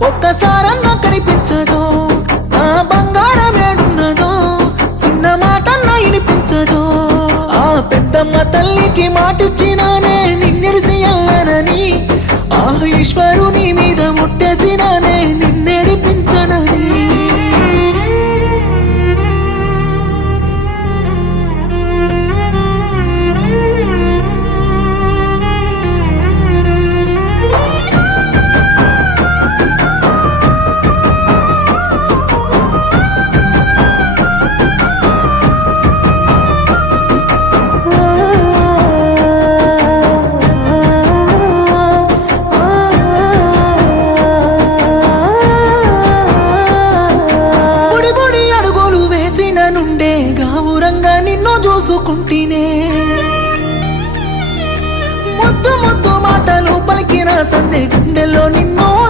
ఒక్కసారన్నా కనిపించదో ఆ బంగారం ఏడున్నదో చిన్న మాటన్నా వినిపించదో ఆ పెద్దమ్మ తల్లికి మాటిచ్చినానే నిన్నెడిసి ఎల్లనని ఆ ఈశ్వరుని మీద ముట్టేసినానే నిన్నెడిపించనని గావురంగా నిన్ను చూసుకుంటేనే ముద్దు ముద్దు మాటలు పలికిన సందే గుండెల్లో నిన్ను